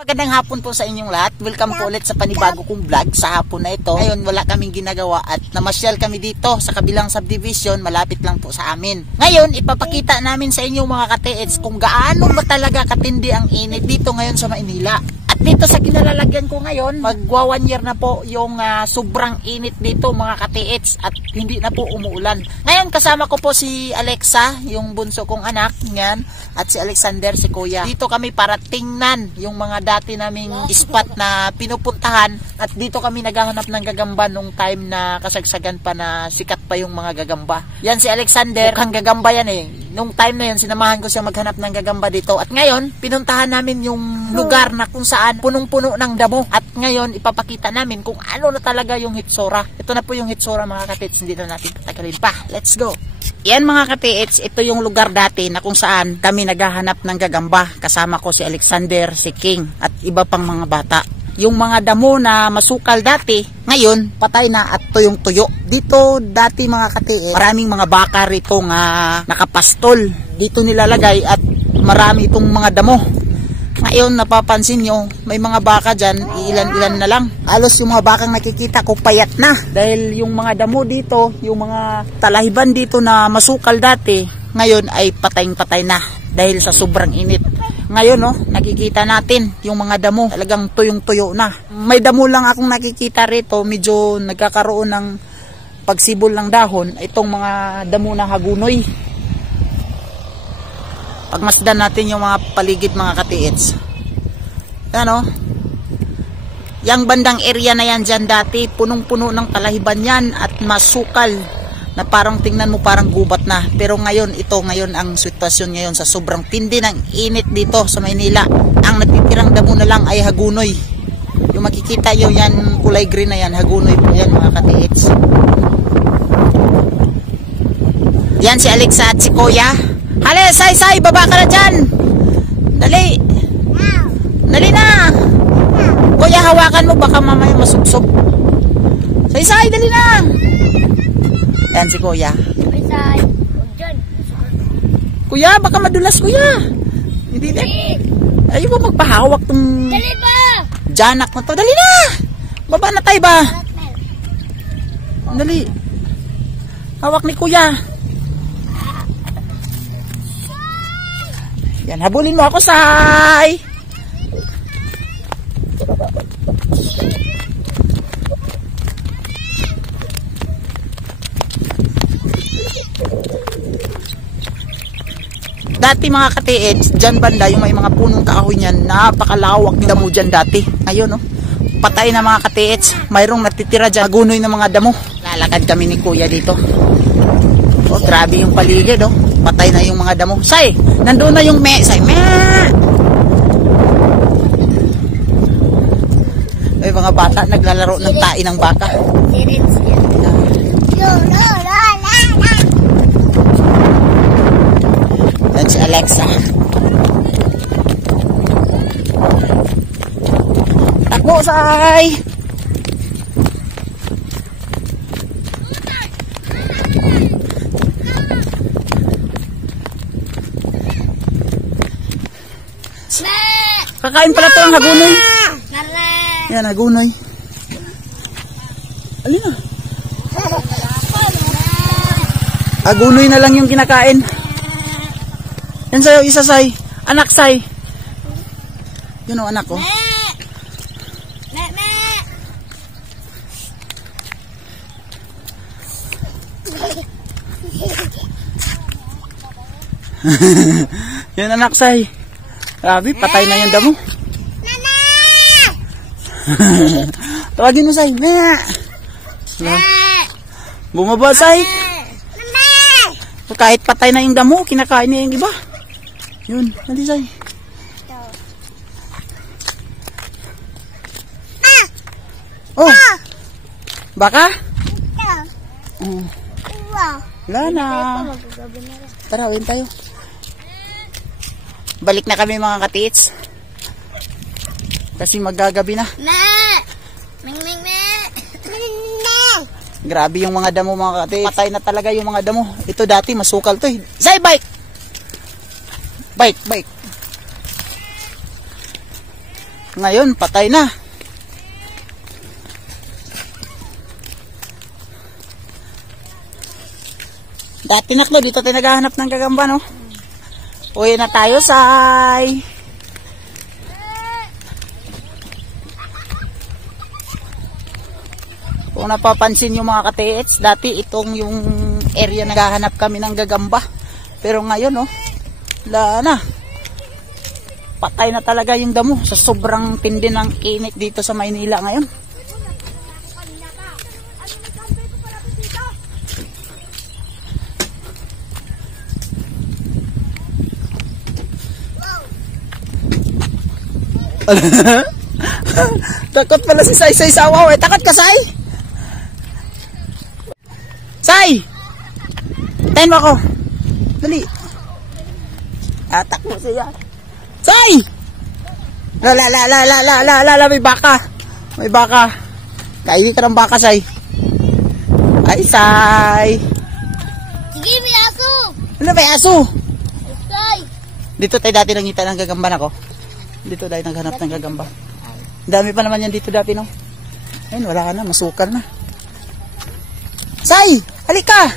Magandang hapon po sa inyong lahat. Welcome po ulit sa panibago kong vlog sa hapon na ito. Ngayon wala kaming ginagawa at namasyal kami dito sa kabilang subdivision, malapit lang po sa amin. Ngayon ipapakita namin sa inyo mga ka-TH kung gaano ba talaga katindi ang init dito ngayon sa Maynila. At dito sa kinalalagyan ko ngayon, magwa 1 year na po yung sobrang init dito mga ka-TH at hindi na po umuulan. Ngayon kasama ko po si Alexa, yung bunso kong anak, yan, at si Alexander, si Kuya. Dito kami para tingnan yung mga dati naming spot na pinupuntahan at dito kami naghahanap ng gagamba nung time na kasagsagan pa na sikat pa yung mga gagamba. Yan si Alexander, mukhang gagamba yan eh. Nung time na yan, sinamahan ko siya maghanap ng gagamba dito. At ngayon, pinuntahan namin yung lugar na kung saan punong-puno ng damo. At ngayon, ipapakita namin kung ano na talaga yung hitsura. Ito na po yung hitsura mga ka-TH, hindi na natin patagalin pa. Let's go! Yan mga ka-TH, ito yung lugar dati na kung saan kami naghahanap ng gagamba. Kasama ko si Alexander, si King at iba pang mga bata. Yung mga damo na masukal dati, ngayon patay na at tuyong-tuyo. Dito dati mga ka-TH, maraming mga baka rito nga nakapastol. Dito nilalagay at marami itong mga damo. Ngayon napapansin nyo, may mga baka dyan, ilan-ilan na lang. Halos yung mga bakang nakikita ko payat na. Dahil yung mga damo dito, yung mga talahiban dito na masukal dati, ngayon ay patay-patay na. Dahil sa sobrang init. Ngayon nakikita natin yung mga damo, talagang tuyong-tuyo na. May damo lang akong nakikita rito, medyo nagkakaroon ng pagsibol ng dahon. Itong mga damo na hagunoy. Pagmasdan natin yung mga paligid mga ka-TH. Ano? Yang bandang area na yan dyan dati, punong-puno ng talahiban yan at masukal na parang tingnan mo parang gubat na. Pero ngayon, ngayon ang sitwasyon ngayon sa sobrang tindi ng init dito sa Maynila. Ang natitirang damo na lang ay hagunoy. Yung makikita yung yan, kulay green na yan, hagunoy po yan mga ka-TH. Yan si Alexa at si Kuya. Hale, say, baba ka na dyan. Dali. Dali na. Kuya, hawakan mo, baka mamaya masuksok. Say, dali na. Yan si Kuya. Kuya, baka madulas Kuya. Hindi na. Ayaw mo magpahawak tong dali ba? Janak na to. Dali na. Baba na tayo ba? Dali. Hawak ni Kuya. Yan, habulin mo ako, Say! Dati mga ka-TH, dyan banda, yung may mga punong kahoy niyan, napakalawak ng damo dyan dati. Ngayon, patay na mga ka-TH, mayroong natitira dyan, magunoy na mga damo. Lalakad kami ni Kuya dito. Grabe yung paligid, patay na yung mga damo. Say, nandoon na yung Say, Ay, mga bata naglalaro ng tain ng baka. Yan si Alexa. Takbo, Say! Kakain pala ito ang hagunoy. Yan, hagunoy. Alin na? Hagunoy na lang yung kinakain. Yan sa'yo, isa Say. Anak Say. Yun o, anak ko. Yan anak Say. Grabe, patay na yung damo. Tawagin mo, Say. Bumaba, Say. Kahit patay na yung damo, kinakain niya yung iba. Yun, hali, Say. Oh, baka? Wala na. Tara, win tayo. Balik na kami mga ka-TH. Kasi magagabi na. Grabe yung mga damo mga ka-TH. Patay na talaga yung mga damo. Ito dati masukal to. Say, bike! Bike. Ngayon, patay na. Dati naklo, dito tayo naghahanap ng gagamba, no? Uwi na tayo, Say. Kung napapansin yung mga ka-TH, dati itong yung area naghahanap kami ng gagamba. Pero ngayon, no, wala na. Patay na talaga yung damo sa sobrang tindi ng init dito sa Maynila ngayon. Takot pala si Say sa sawaw. Takot ka, Say? Say! Tayin mo ako. Dali. Takbo siya. Say! La, may baka. May baka. Kainin ka ng baka, Say. Ay, Say. Sige, may aso. Ano may aso? Say. Dito tayo dati nangita ng gagamba na ko. Dito tayo naghanap ng gagamba. Dami pa naman yan dito dati, no? Ayun, wala ka na. Masukal na. Say! Halika!